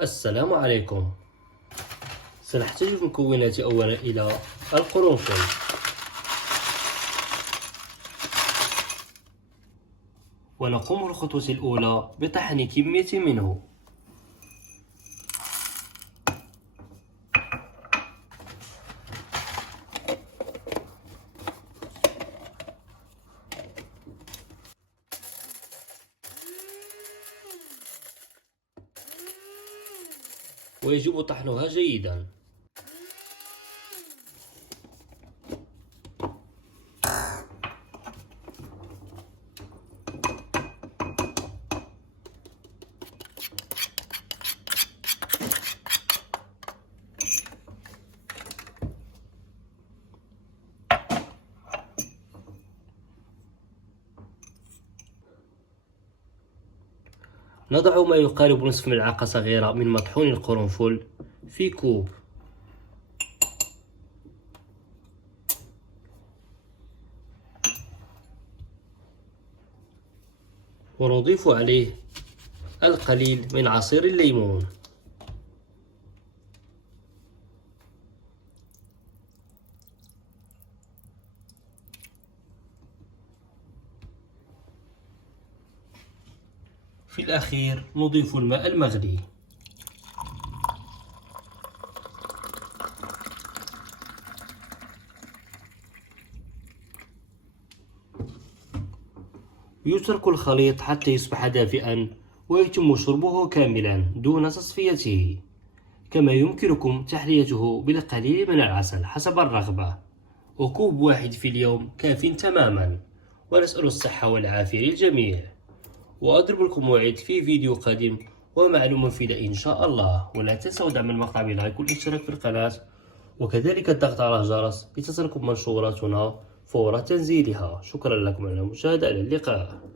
السلام عليكم. سنحتاج في مكونات أولا إلى القرنفل، ونقوم بالخطوة الأولى بطحن كمية منه. ويجب طحنها جيدا. نضع ما يقارب نصف ملعقة صغيرة من مطحون القرنفل في كوب، ونضيف عليه القليل من عصير الليمون. في الأخير نضيف الماء المغلي. يترك الخليط حتى يصبح دافئا، ويتم شربه كاملا دون تصفيته. كما يمكنكم تحليته بالقليل من العسل حسب الرغبة، وكوب واحد في اليوم كاف تماما. ونسأل الصحة والعافية للجميع. وأضرب لكم موعد في فيديو قادم ومعلومة مفيدة إن شاء الله. ولا تنسوا دعم المقطع باللايك والاشتراك في القناة، وكذلك الضغط على الجرس لتصلكم منشوراتنا فور تنزيلها. شكرا لكم على المشاهدة، إلى اللقاء.